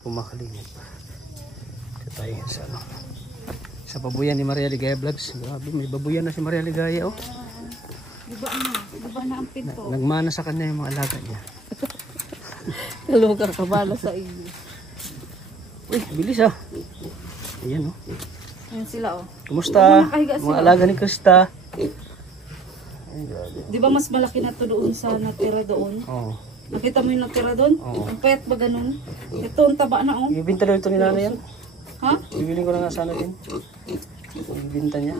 Pumakalingap. Ito tayo sa ano. Sa babuyan ni Maria Ligaya Vlogs. Grabe, may babuyan na si Maria Ligaya oh. Diba na ang pinto. Nagmana sa kanya yung mga alaga niya. Kaluga ka bala sa iyo. Uy, bilis ah. Ayan oh. Ayan sila oh. Kumusta? Mga alaga ni Krista. Di ba mas malaki na to doon sa natira doon? Oo. Nakita mo yung natira doon? Oo. Ang payat ba ganun? Ito, ang taba na oh. Ibibinta daw ito ni nanay yan. Ha? Bibiling ko na nga sana din. Ibibinta niya.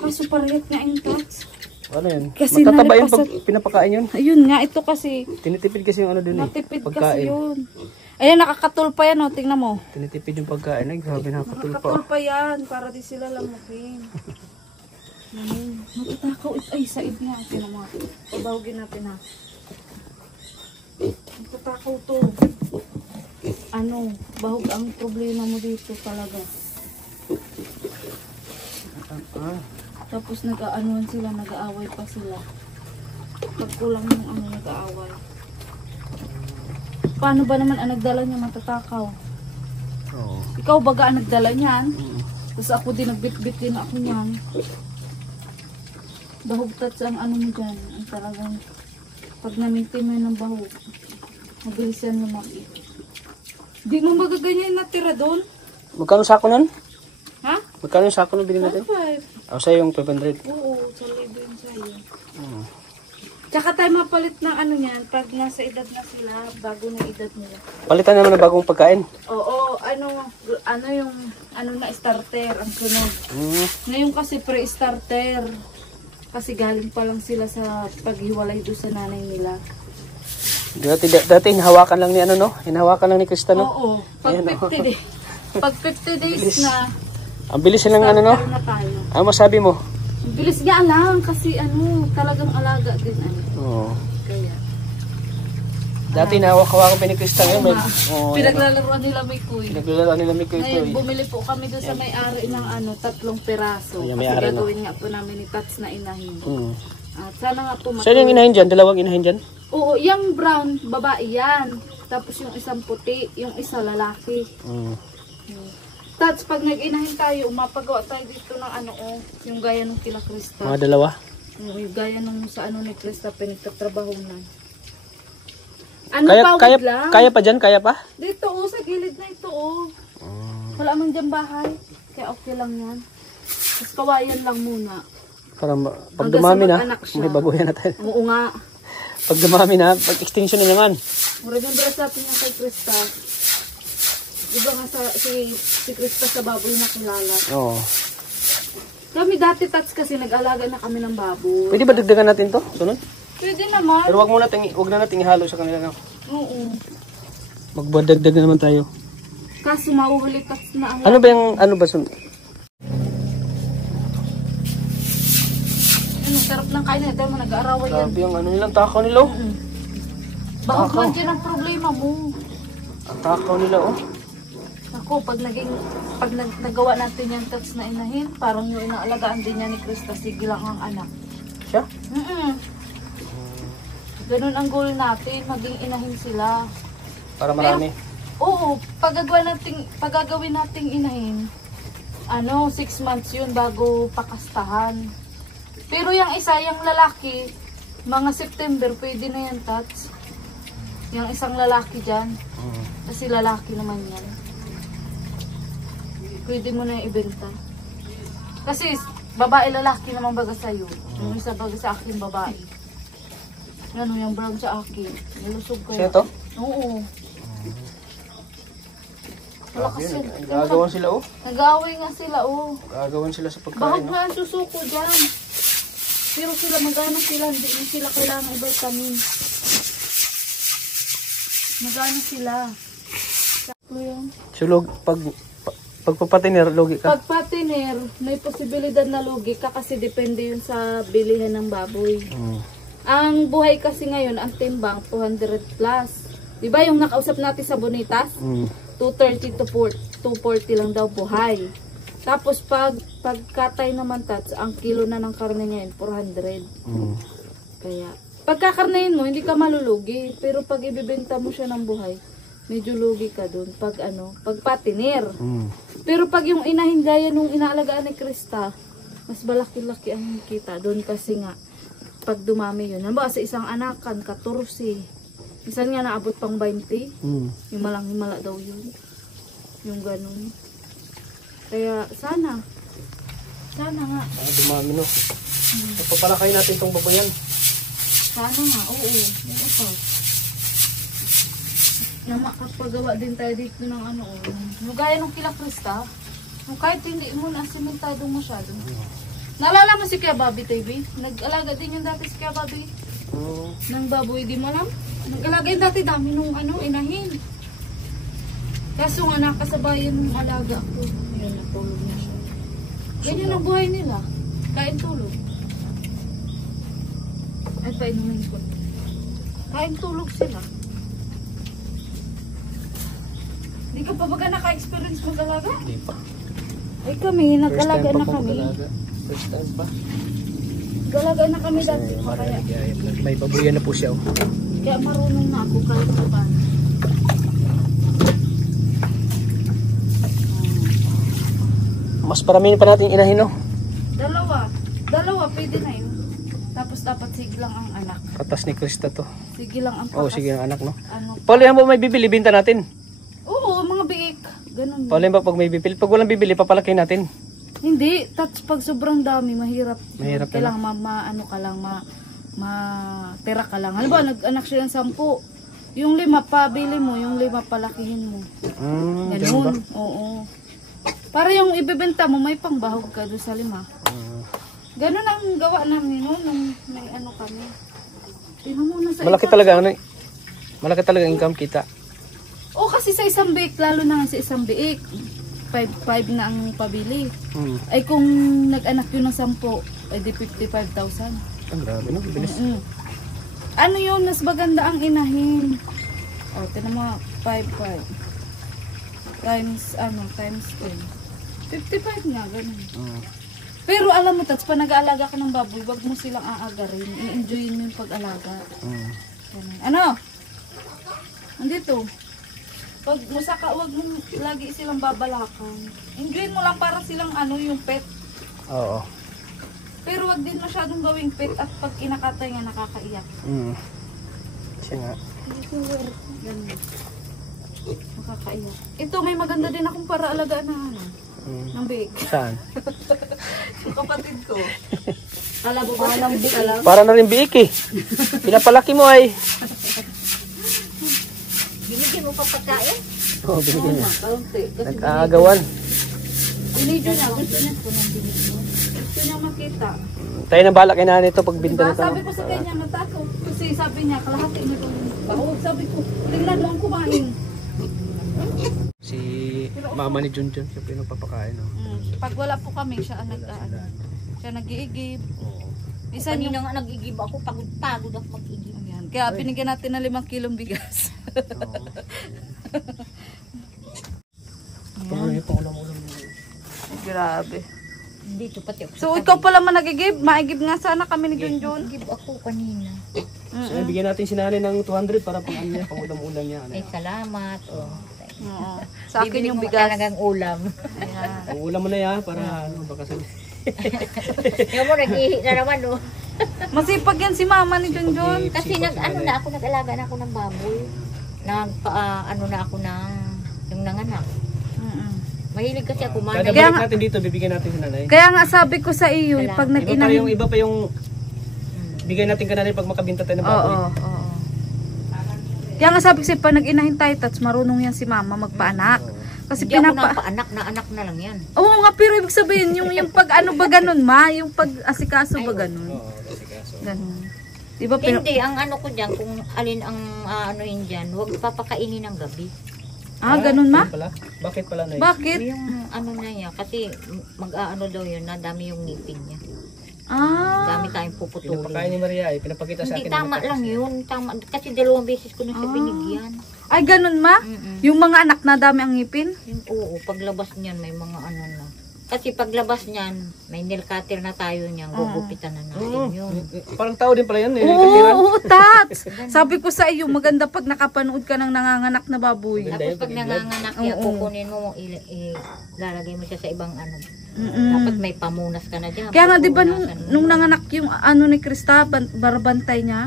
Kaso parehit nga yung touch. Ano yun? Kasi matataba yun pag pinapakain yun. Ayun nga, ito kasi. Tinitipid kasi yung ano dun eh. Natipid kasi yun. Ayan, nakakatul pa yan oh. Tingnan mo. Tinitipid yung pagkain. Ay, grabe nakakatul pa. Nakakatul pa yan. Para di sila lamukin. Matutakaw ito. Ay, said nga. Tingnan mo. Pabawagin natin ha. Matutakaw to. Ano, bahog ang problema mo dito talaga. Tapos nag-aanuhan sila, nag-aaway pa sila. Pag kulang yung ano, nag-aaway. Paano ba naman ang nagdala niya matatakaw? Oo. Ikaw baga ang nagdala niyan? Tapos ako din, nagbit-bit din ako niyan. Bahog touch ang ano mo dyan. Ang talagang, pag namintin mo yun ng bahog, mabilis yan lumaki. Di mo magaganyan natira doon? Magkano sako nun? Ha? Magkano yung sako nun bilhin natin? 5. O, sa'yo yung 500. Oo, sa libo yun sa'yo. Tsaka tayo mapalit ng ano niyan, pag nasa edad na sila, bago na edad nila. Palitan naman ng bagong pagkain. Oo, ano yung, ano na starter, ang sunod. Ngayon kasi pre-starter. Kasi galing pa lang sila sa paghiwalay doon sa nanay nila. Dati hinahawakan lang ni ano no? Hinahawakan lang ni Krista no? Oo, pag 50 days. Pag 50 days na, ang bilis silang ano no? na tayo. Ano masabi mo? Ang bilis nga lang kasi ano, talagang alaga din ano. Oo. Kaya. Dati hinahawakan pa ni Krista ngayon. Pinaglalaroan nila may kuy. Pinaglalaroan nila may kuy. Ngayon, bumili po kami doon sa may-ari ng ano, 3 piraso. Ayan, kasi gagawin nga po namin ni Tats na inahin. At sana nga po saan yung inahin dyan? Dalawang inahin dyan? Oo, yung brown, babae yan. Tapos yung isang puti, yung isa lalaki. Tats, pag nag-inahin tayo, mapagawa tayo dito ng ano, yung gaya ng kila Krista. Mga dalawa? Yung gaya ng sa ano ni Krista, pinagtatrabaho na. Ano kaya pa dyan? Kaya pa? Dito sa gilid na ito Wala man dyan bahay. Kaya okay lang yan. Tapos kawayan lang muna. Para pag dumami na, may babuyan na tayo. Oo nga. Pag dumami na, pag extinction na naman. Remember sa atin yung kay Krista. Diba nga si Krista sa baboy na kilala? Oo. Kami dati Tats kasi nag-alaga na kami ng baboy. Pwede ba dagdagan natin to? Sunod? Pwede naman. Pero wag na natin ihalo sa kanila no? Oo. Magbadagdag na naman tayo. Kaso mauhuli Tats na ang... Ano ba yung, ano ba sunod? Sarap ng kain na. Ito mo nag-aarawan yan. Grabe yung ano nilang takaw nila oh. Bakit man dyan ang problema mo? Ang takaw nila oh. Ako, pag nagawa natin yung Tats na inahin, parang yung inaalagaan din niya ni Krista, sige lang ang anak. Siya? Ganun ang goal natin, maging inahin sila. Para marami. Pero, oo, pagagawin nating inahin, 6 months yun bago pakastahan. Pero yung isa, yung lalaki, mga September, pwede na yan, Tats. Yung isang lalaki dyan. Kasi lalaki naman yan. Pwede mo na yung ibenta. Kasi babae lalaki naman baga sa'yo. Yung isa baga sa akin babae. Ano yung brown sa akin. Nilusog ko. Siya to? Oo. Wala kasi. Nagagawan sila oh. Nag-aaway nga sila Nagagawan sila sa pagkain. Bahog na ang susuko dyan. Pero sila magana sila. Hindi sila kailangan vitamin. Magana sila. Sakto yan. Sulog, pagpapatiner, logi ka? Pagpatiner, may posibilidad na lugi ka kasi depende yun sa bilihan ng baboy. Ang buhay kasi ngayon, ang timbang, 200 plus. Diba yung nakausap natin sa Bonitas? 230 to 240 lang daw buhay. Tapos pagkatay naman Tats, ang kilo na ng karne niya yun, 400. Kaya, pagkakarnayin mo, hindi ka malulugi. Pero pag ibibenta mo siya ng buhay, medyo lugi ka dun pag pag patinir. Mm. Pero pag yung inahin gaya nung inaalagaan ni Krista, mas malaki-laki ang kita doon kasi nga pag dumami yun. Halimbawa sa isang anakan, 14. Minsan nga naabot pang 20. Mm. Yung malang-himala daw yun. Yung ganun. Kaya sana nga. Dumami no. Papalakay natin tong baboyan. Sana nga, oo. Oo pa. Na makapagawa din tayo dito ng yung gaya ng kila Krista. Kahit hindi mo na sementado masyado. Naalala mo si Kuya Bobby, TV? Nag-alaga din yung dati si Kuya Bobby. Ng baboy, di mo alam? Nag-alaga yung dati dami nung inahin. Kaso nga nakasabayan ng alaga ko. Ayun, natulog na siya. Ganyan ang buhay nila. Kain tulog. Ay, painumin ko. Kain tulog sila. Hindi ka pa baga naka-experience mag-alaga? Hindi pa. Ay kami, nag-alaga na kami. First time pa. Nag-alaga na kami dati. Maria Ligaya Vlog. May babuyan na po siya. Oh. Kaya marunong na ako kahit pa paano. Mas paramihin pa natin inahin no. Dalawa, pwede na yun. Tapos dapat sige lang ang anak. Patas ni Krista to. Sige lang ang Oh, patas. sige ang anak no. Ano? Pauli yan ba may bibili, binta natin. Oo, mga biik. Ganun. Pauli ba pag may bibili? Pag walang bibili, papalaki natin. Hindi, pag sobrang dami, mahirap. Mahirap Kailangan tira ka lang. Halimbawa, nag-anak siya ng 10. Yung 5, pabili mo. Yung 5, palakihin mo. Ganun ba? Ganun, oo. Para yung ibebenta mo, may pangbahog ka doon sa 5. Ganun ang gawa namin noon nung may kami. Tingnan mo na sa Malaki talaga ano. Malaki talaga income kita. O kasi sa isang biik, lalo na sa isang biik, 5 na ang pabili. Ay kung nag-anak yun ng 10, ay di 55,000. Ang grabe no, bilis. Ano yun, mas maganda ang inahin. O, tinan mo, 5 times 10. 55 nga, ganun. Pero alam mo, Tats, pag nag-aalaga ka ng baboy, wag mo silang aagarin. I-enjoyin mo yung pag-alaga. Ganun. Ano? Andito. Pag musaka, wag mo lagi silang babalakan. Enjoyin mo lang para silang yung pet. Oo. Pero wag din masyadong gawing pet at pag inakatay nga nakakaiyak. Siya nga. Ganun. Nakakaiyak. Ito, may maganda din akong para alagaan na ng big. Saan? Yung kapatid ko. Alam mo ba ng big? Para na rin biik eh. Pinapalaki mo ay. Binigyan mo pa pagkain? Oo, binigyan niya. Kaunti. Nag-aagawan. Binigyan niya. Gusto niya ko ng binigyan. Gusto niya makita. Tayo na balak kay nanay ito pag binta Diba? na ito. Sabi ko sa kanya, natakot. Kasi sabi niya, kalahati niya itong pahog. Sabi ko, tingnan mo ang kumain. Si mama ni Junjun, siya po yung nagpapakain. No? Pag wala po kami, siya ang siya nag-iigib. Isa Kanina niyo nga nag-igib ako, pagod ako mag-igib. Kaya binigyan natin ng 5 kilong bigas. Grabe. Dito pati ako. So ikaw pala man nagigib, maigib nga sana kami ni Junjun. Nag-igib ako kanina. So, bigyan natin si nanay ng 200 para pang ano niya, pang ulam-ulam niya. Ano. Ay, salamat. Oh. Oo. Sa akin Bibili yung mo bigas. talagang ulam. Ayan. Ang ulam mo na yan para ano, baka sabi. Yung mo, nag-ihi na naman, oh. Masipag yan si mama ni Junjun. Kasi nag-alaga na ako ng baboy. Ano na ako ng, yung nanganak. Mahilig kasi ako man. Kada balik natin dito, bibigyan natin si nanay. Kaya nga sabi ko sa iyo, pag nag-inahin. Iba pa yung bigyan natin ka nanay pag makabinta tayo ng baboy. Oo. Kaya nga sabi ko sa'yo, pag nag-inahin tayo, Tats, marunong yan si mama magpaanak. Kasi Hindi ako nang anak na lang yan. Oo nga, pero ibig sabihin, yung pag ano ba ganun yung pag asikaso ba ganun? Oo, kasi kaso. Ganun. Diba, Hindi, ang ano ko dyan, kung alin ang anuhin dyan, huwag papakainin ng gabi. ganun ma? Pala? Bakit pala na yun? Bakit? Yung ano na niya, kasi mag-aano daw yun, nadami yung ngipin niya. Dami tayong puputulin. Pinapakain ni Maria eh, pinapakita sa Hindi, akin. tama lang yun. Tama. Kasi 2 beses ko na siya binigyan. Ay, ganun ma? Yung mga anak na dami ang ngipin? Oo, paglabas niyan may mga ano na. Kasi paglabas niyan, may nail cutter na tayo niyan, gugupitan na natin yun. Parang tao din pala yan. Oo, Tats. Sabi ko sa iyo, maganda pag nakapanood ka ng nanganganak na baboy. Tapos pag nanganganak yan, kukunin mo, ilalagay mo siya sa ibang ano. Dapat may pamunas ka na dyan. Kaya nga, di ba nung nanganak yung ano ni Krista, barbantay niya,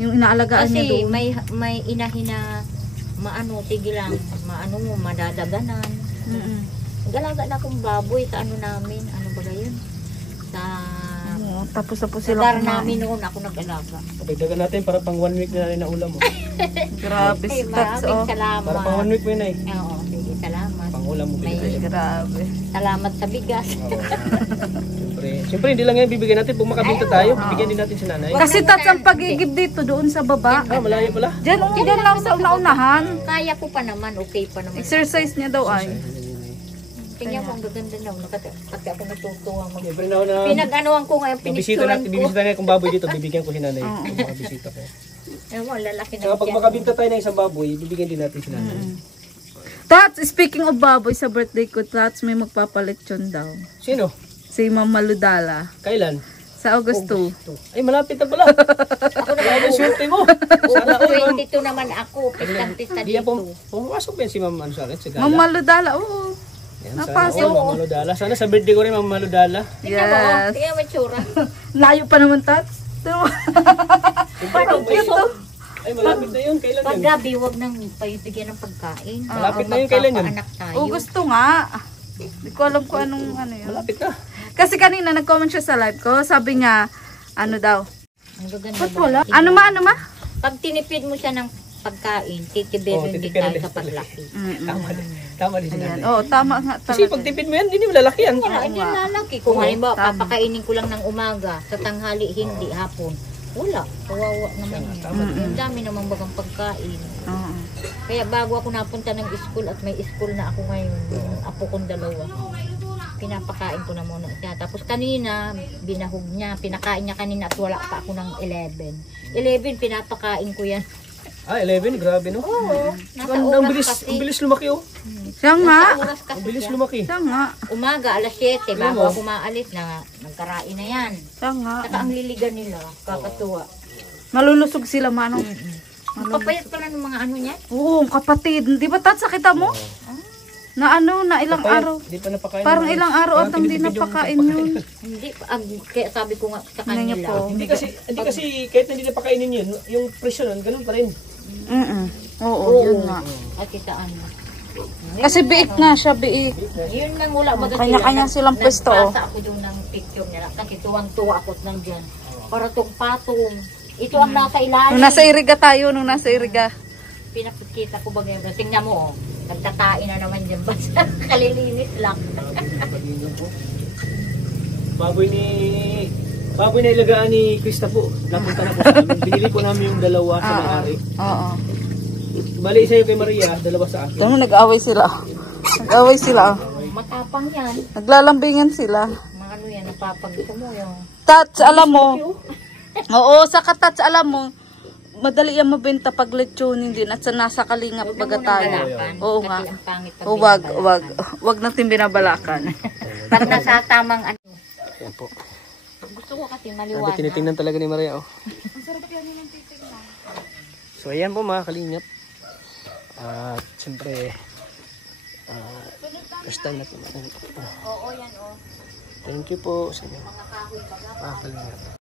yung inaalagaan niya Kasi doon. may inahin na sige lang, mo, madadaganan. Galaga na akong baboy sa ano namin, ano ba yun? Tapos Sa sila dar namin noon ako nag-alaga. Pagdagan natin para pang 1 week na rin na ulam mo. Grabe Ay, si Tats, maraming salamat. Para pang 1 week mo yun ay. Oo, sige, salamat. Pang ulam mo. May Grabe. salamat sa bigas. Siyempre, hindi lang yan bibigyan natin. Kung makabinta tayo, bibigyan din natin si nanay. Kasi Tats, ang pag-igib dito doon sa baba. Malayo pala. Diyan lang sa una-unahan. Kaya ko pa naman, okay pa naman. Exercise niya daw ay. Tingnan mo, ang gaganda na. Pati ako natutuwa mo. Siyempre na Pinag-anuan ko ngayon, pinicturan ko. Bibisita na kung baboy dito, bibigyan ko si nanay. Kung makabisita ko. Ewan, lalaki na. Saka pag makabinta tayo ng isang baboy, bibigyan din natin si nanay. Tats, speaking of baboy, sa birthday ko, Tats, may magpapalechon daw. Sino? Si Mama Ludala. Kailan? Sa Augusto. Ay, malapit na pala. Ako Kaya naman, yung swerte mo. Sana all, ma'am. 22 naman ako. Pistang-pista Di yan dito. pumasok ba yan si Ma'am Ansalet sa gala? Mama Ludala, oo. Yan, napasok. sana all, Ma'am Maludala. Sana sa birthday ko rin, Ma'am Maludala. Tingnan mo, Yes. tingnan mo yung tsura. Layo pa naman, Tats. Parang puso. Ay, malapit na yun. Kailan Pag yun? gabi, huwag nang paibigyan ng pagkain. Malapit na yun, kailan yun? Magpapaanak tayo. Augusto nga. Hindi ko alam kung anong ano yun. Malapit na. Kasi kanina nag-comment siya sa live ko. Sabi niya, ano daw? Ang gaganda Ba't ba? wala? Ano ma? Pag tinipid mo siya ng pagkain, titibirin din titipirin tayo din sa paglaki. Tama din. Tama din si Ayan. nanay. Oo, tama nga Kasi talaga. pag tipid mo yan, hindi mo lalaki yan. Wala, hindi lalaki. Kung Oo, halimbawa, tama. papakainin ko lang ng umaga, sa tanghali, hindi, hapon. Wala, kawawa naman yun. Ang dami namang bagang pagkain. Oo. Kaya bago ako napunta ng school at may school na ako ngayon, yung apo kong dalawa, pinapakain ko na muna siya. Tapos kanina, binahog niya, pinakain niya kanina at wala pa ako ng 11. 11, pinapakain ko yan. Ah, 11, grabe no? Oo, nasa Ang oras bilis, kasi. ang bilis lumaki oh. Siya nga. Nasa oras kasi Ang bilis siya. lumaki. Siya nga. Umaga, alas 7, bago mo? ako maalis na nagkarain na yan. Siya nga. Saka ang liligan nila, kakatuwa. Malulusog sila, manong. Ang papayat pala ng mga ano niya. Oo, kapatid. Di ba, Tats, nakita mo? Na ano, na ilang araw. Hindi pa napakain. Parang ilang araw at hindi napakain yun. Hindi, kaya sabi ko nga sa Ngayon kanila. po. Hindi kasi kahit hindi napakainin yun, yung presyo nun, ganun pa rin. Oo, yun nga. At kitaan mo. Kasi biik na siya, biik. Yun lang wala baga Kanya-kanya silang pwesto, oh. Nagpasa ako doon ng picture nila. Kasi tuwang-tuwa ako nandyan. Para tong patong. Ito ang nasa ilalim. Nung nasa Iriga tayo, Pinapakita ko ba ngayon. Tingnan mo, oh. Nagtatain na naman dyan. Basta kalilinis lang. Baboy na ilagaan ni Krista po. Napunta na po sa amin. Binili po namin yung dalawa sa may-ari. Oo. Bali, isa yung kay Maria, dalawa sa akin. Tama, nag-away sila. Nag-away sila. Matapang yan. Naglalambingan sila. Mga ano yan, napapagito mo yung... Tats, alam mo. Oo, saka Tats, alam mo. Madali yan mabenta pag lechonin din at sa nasa kalingap baga tayo. Oo nga. Kasi ang pangit pag O wag natin binabalakan. pag nasa tamang ano. Yan po. Gusto ko kasi Sabi, maliwanag. tinitingnan talaga ni Maria, oh. So, ayan po mga kalingap. At, siyempre, first time na po. Oo, yan oh. Thank you po sa inyo. Mga kahoy baga. Mga kalingap.